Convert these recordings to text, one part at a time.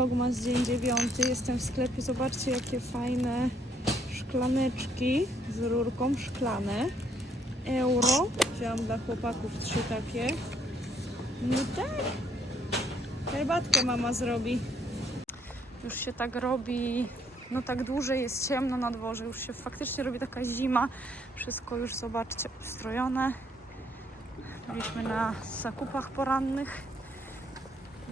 vlogmas dzień dziewiąty. Jestem w sklepie. Zobaczcie, jakie fajne szklaneczki z rurką szklane. Euro. Wziąłam dla chłopaków trzy takie. No tak. Herbatkę mama zrobi. Już się tak robi, no tak dłużej jest ciemno na dworze, już się faktycznie robi taka zima. Wszystko już, zobaczcie, ustrojone. Byliśmy na zakupach porannych.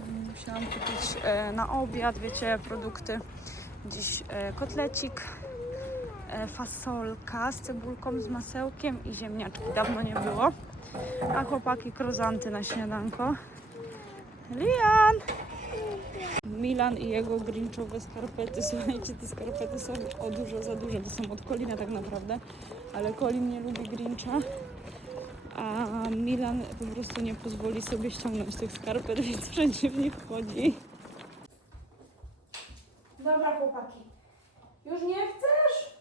Musiałam kupić e, na obiad, wiecie, produkty. Dziś e, kotlecik, e, fasolka z cebulką, z masełkiem i ziemniaczki. Dawno nie było. A chłopaki krozanty na śniadanko. Lian! Milan i jego grinchowe skarpety. Słuchajcie, te skarpety są o dużo za duże. To są od Kolina tak naprawdę. Ale Kolin nie lubi grincha. A Milan po prostu nie pozwoli sobie ściągnąć tych skarpet, więc wszędzie w nich chodzi. Dobra chłopaki. Już nie chcesz?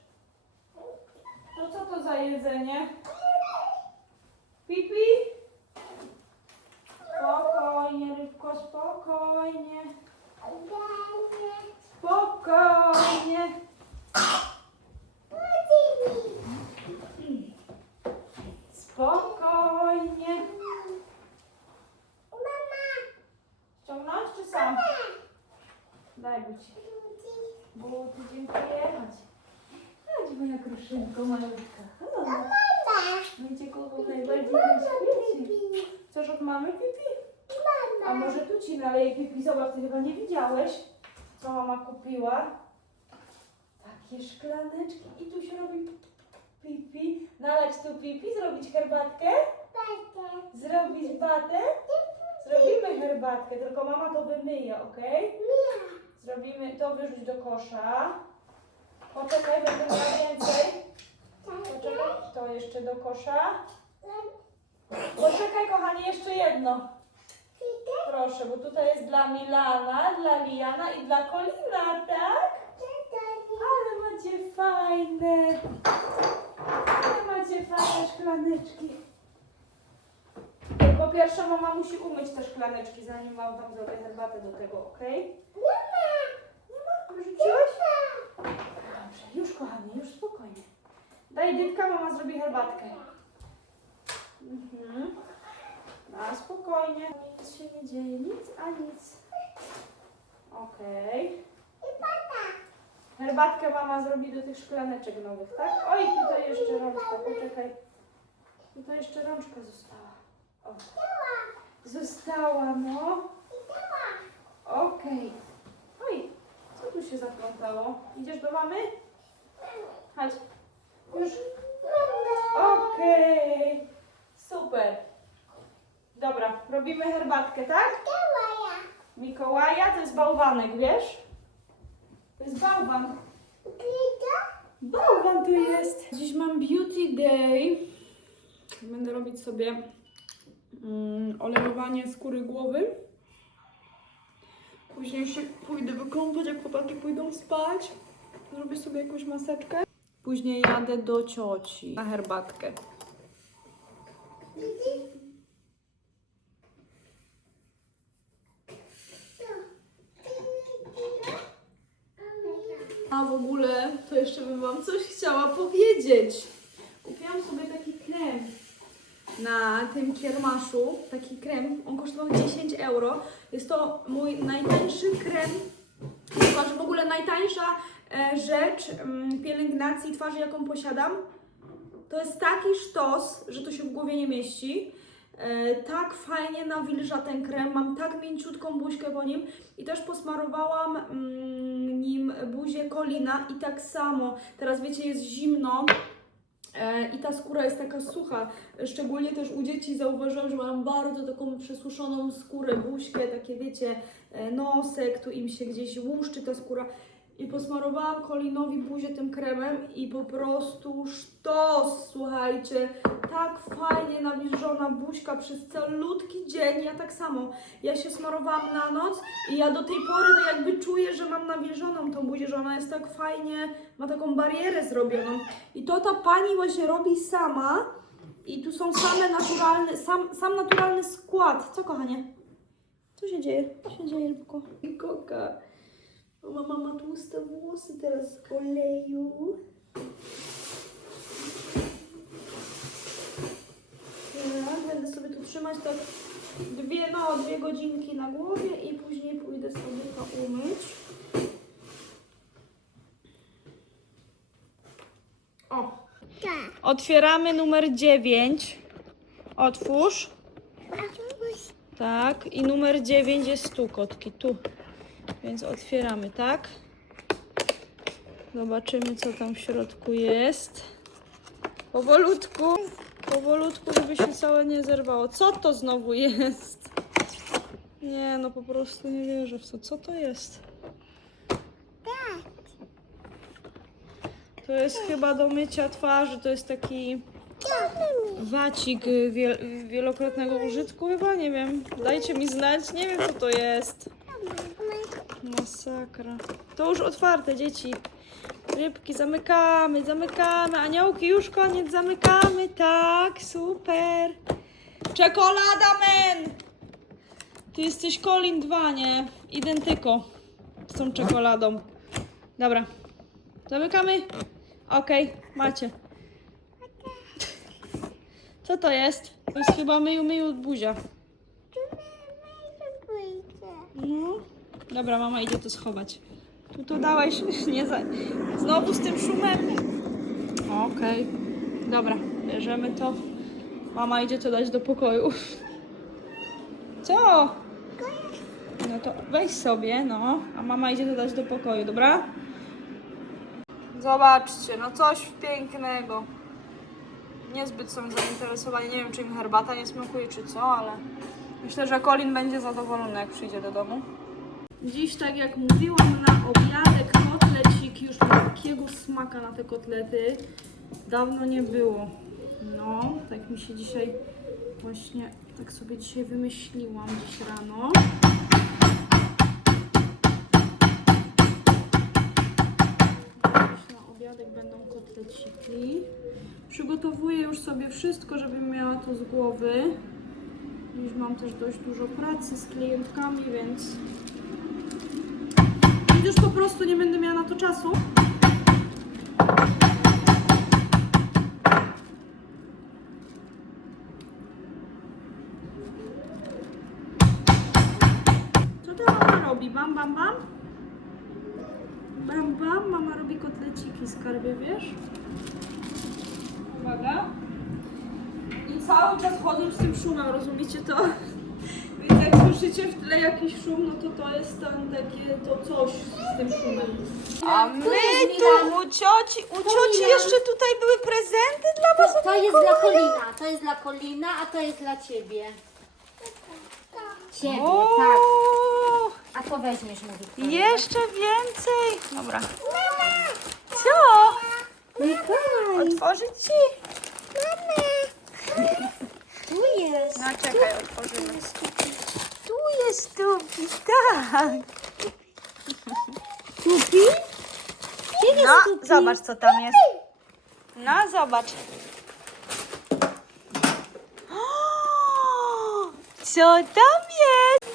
To co to za jedzenie? Pipi? Spokojnie, rybko, spokojnie. Spokojnie. Spokojnie. Ściągnąć czy sam? Daj buci. Buty, dziękuję. Chodź. Chodź moja kruszynko malutka. Chodź. Będzie kogo najbardziej na świecie. Chcesz od mamy pipi? A może tu ci naleje pipi? Zobacz, ty chyba nie widziałeś, co mama kupiła. Takie szklaneczki i tu się robi pipi. Nalać tu pipi, zrobić herbatkę, zrobić batę. Zrobimy herbatkę, tylko mama to wymyje, ok? Zrobimy to, wyrzuć do kosza. Poczekaj, będę miała więcej. Poczekaj, to jeszcze do kosza. Poczekaj, kochanie, jeszcze jedno. Proszę, bo tutaj jest dla Milana, dla Liana i dla Kolina, tak? Ale macie fajne. Ale macie fajne szklaneczki. Po pierwsze, mama musi umyć te szklaneczki, zanim mam tam zrobię herbatę do tego, ok? Nie ma? Wyrzuciłeś? Dobrze, już kochanie, już spokojnie. Daj dybka, mama zrobi herbatkę. Mhm. Na spokojnie. Nic się nie dzieje, nic, a nic. Okej. Herbatkę mama zrobi do tych szklaneczek nowych, tak? Oj, tutaj jeszcze rączka, poczekaj. Tutaj jeszcze rączka została. O. Została, no. Okej. Oj, co tu się zaplątało? Idziesz do mamy? Chodź. Już. Okej. Super. Dobra, robimy herbatkę, tak? Mikołaja to jest bałwanek, wiesz? To jest bałwan. Bałwan tu jest. Dziś mam beauty day. Będę robić sobie mm, olejowanie skóry głowy. Później się pójdę wykąpać, jak chłopaki pójdą spać. Zrobię sobie jakąś maseczkę. Później jadę do cioci na herbatkę. A w ogóle to jeszcze bym Wam coś chciała powiedzieć. Kupiłam sobie taki krem na tym kiermaszu. Taki krem, on kosztował 10 euro. Jest to mój najtańszy krem, chyba że w ogóle najtańsza rzecz mm, pielęgnacji twarzy, jaką posiadam. To jest taki sztos, że to się w głowie nie mieści. E, tak fajnie nawilża ten krem, mam tak mięciutką buźkę po nim i też posmarowałam mm, nim buzię Kolina i tak samo, teraz wiecie jest zimno e, i ta skóra jest taka sucha, szczególnie też u dzieci zauważyłam, że mam bardzo taką przesuszoną skórę, buźkę, takie wiecie, e, nosek, tu im się gdzieś łuszczy ta skóra i posmarowałam Kolinowi buzię tym kremem i po prostu sztos, słuchajcie, tak fajnie nawilżona buźka przez calutki dzień, ja tak samo, ja się smarowałam na noc i ja do tej pory tak jakby czuję, że mam nawilżoną tą buzię, że ona jest tak fajnie, ma taką barierę zrobioną i to ta pani właśnie robi sama i tu są same naturalne, sam, sam naturalny skład, co kochanie? Co się dzieje? Co się dzieje, Rybko? I koka. Mama ma tłuste włosy teraz z oleju. Będę sobie tu trzymać tak dwie, no, dwie godzinki na głowie i później pójdę sobie to umyć. O. Otwieramy numer 9. Otwórz. Tak, i numer 9 jest tu, kotki, tu. Więc otwieramy, tak? Zobaczymy, co tam w środku jest. Powolutku, powolutku, żeby się całe nie zerwało. Co to znowu jest? Nie, no po prostu nie wierzę w to. Co to jest? To jest chyba do mycia twarzy, to jest taki wacik wiel wielokrotnego użytku chyba, nie wiem. Dajcie mi znać, nie wiem co to jest. Masakra. To już otwarte, dzieci. Rybki zamykamy, zamykamy. Aniołki, już koniec, zamykamy. Tak, super. Czekolada men! Ty jesteś Colin 2, nie? Identyko z tą czekoladą. Dobra. Zamykamy? Okej, macie. Co to jest? To jest chyba myju, myju buzia. No. Dobra, mama idzie to schować. Tu to dałeś, nie za... Znowu z tym szumem. Okej. Dobra, bierzemy to. Mama idzie to dać do pokoju. Co? No to weź sobie, no. A mama idzie to dać do pokoju, dobra? Zobaczcie, no coś pięknego. Niezbyt są zainteresowani. Nie wiem, czy im herbata nie smakuje, czy co, ale myślę, że Colin będzie zadowolony, jak przyjdzie do domu. Dziś, tak jak mówiłam, na obiadek kotlecik. Już takiego smaka na te kotlety. Dawno nie było. No, tak mi się dzisiaj właśnie, tak sobie dzisiaj wymyśliłam dziś rano. Dziś na obiadek będą kotleciki. Przygotowuję już sobie wszystko, żebym miała to z głowy. Już mam też dość dużo pracy z klientkami, więc prostu nie będę miała na to czasu. Co ta mama robi? Bam, bam, bam? Bam, bam. Mama robi kotleciki skarbie, wiesz? Uwaga. I cały czas chodzą z tym szumem, rozumiecie to? Więc jak słyszycie w tle jakiś szum, no to to jest tam takie, to coś z tym szumem. A my tu u cioci, u cioci jeszcze tutaj były prezenty dla was? To, to jest dla Kolina, to jest dla Kolina, a to jest dla ciebie. Ciebie, tak. O, A to weźmiesz, mówi. Kolina. jeszcze więcej. Dobra. Co? Otworzyć ci? tu jest. No czekaj, otworzymy. Tu jest tupi, tak. Tupi? Gdzie jest No, tupi? zobacz co tam jest. No, zobacz. O, Co tam jest?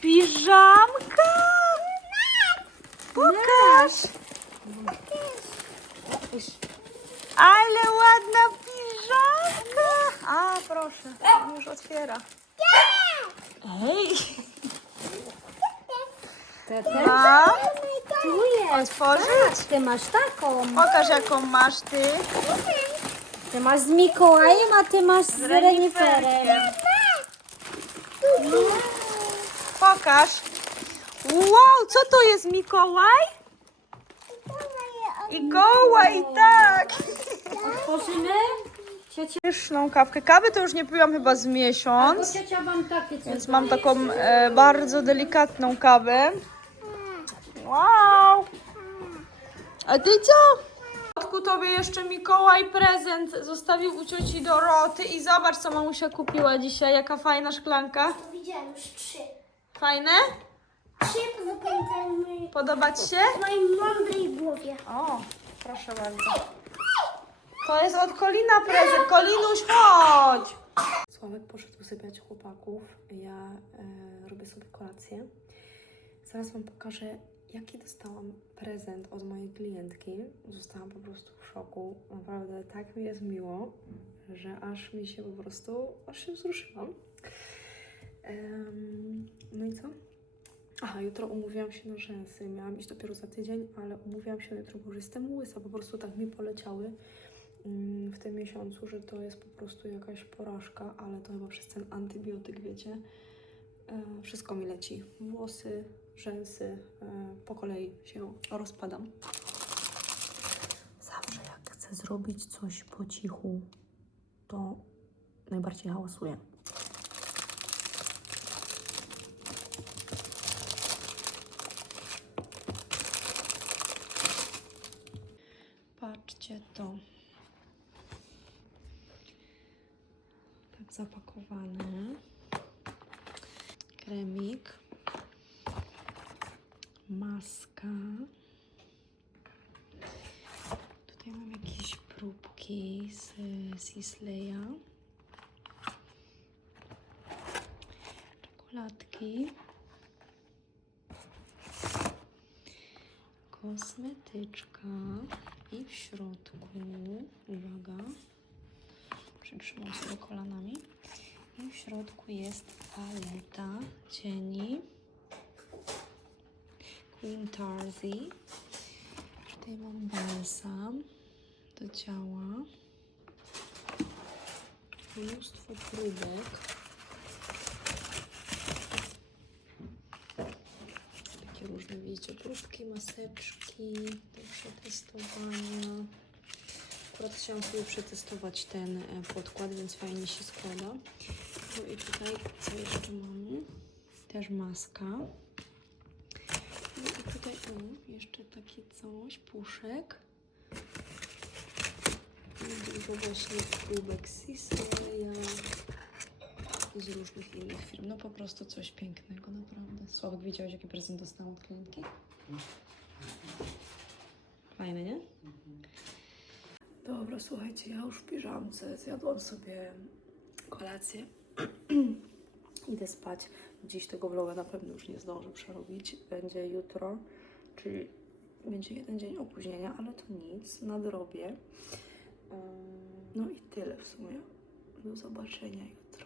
Piżamka. Pokaż. A, proszę, on już otwiera. Ej, Te, te. mam Tu jest. otworzyć? Ty masz taką. Pokaż jaką masz ty. Ty masz z Mikołajem, a ty masz z reniferem. Pokaż. Wow, co to jest Mikołaj? Mikołaj, tak. Otworzymy? Ciocia, Pyszną kawkę. Kawy to już nie piłam chyba z miesiąc, ciocia mam takie coś. więc mam taką e, bardzo delikatną kawę. Wow. A ty co? W środku tobie jeszcze Mikołaj prezent zostawił u cioci Doroty i zobacz co mamusia kupiła dzisiaj. Jaka fajna szklanka. Widziałam już trzy. Fajne? Trzy zapamiętały Podoba ci się? w mojej mądrej głowie. O, proszę bardzo. To jest od Kolina prezent. Kolinuś, chodź! Sławek poszedł usypiać chłopaków. Ja e, robię sobie kolację. Zaraz Wam pokażę, jaki dostałam prezent od mojej klientki. Zostałam po prostu w szoku. Naprawdę tak mi jest miło, że aż mi się po prostu, aż się wzruszyłam. No i co? Aha, jutro umówiłam się na rzęsy. Miałam iść dopiero za tydzień, ale umówiłam się na jutro, bo już jestem łysa. Po prostu tak mi poleciały w tym miesiącu, że to jest po prostu jakaś porażka, ale to chyba przez ten antybiotyk, wiecie. E, wszystko mi leci. Włosy, rzęsy, e, po kolei się rozpadam. Zawsze jak chcę zrobić coś po cichu, to najbardziej hałasuję. Patrzcie to. Tak zapakowane. Kremik. Maska. Tutaj mam jakieś próbki z Sisleya. Czekoladki. Kosmetyczka. I w środku, uwaga, przytrzymam sobie kolanami. I w środku jest paleta cieni Queen Tarzy. Tutaj mam balsam do ciała. Mnóstwo próbek. Takie różne, widzicie, próbki, maseczki do przetestowania. Akurat chciałam sobie przetestować ten e, podkład, więc fajnie się składa. No i tutaj co jeszcze mamy? Też maska. No i tutaj o, jeszcze takie coś, puszek. I dużo właśnie próbek Sisley'a i z różnych innych firm. No po prostu coś pięknego, naprawdę. Sławek, widziałeś jaki prezent dostałam od klientki? Fajny, nie? Dobra, słuchajcie, ja już w piżamce zjadłam sobie kolację. Idę spać. Dziś tego vloga na pewno już nie zdążę przerobić. Będzie jutro, czyli będzie jeden dzień opóźnienia, ale to nic, nadrobię. No i tyle w sumie. Do zobaczenia jutro.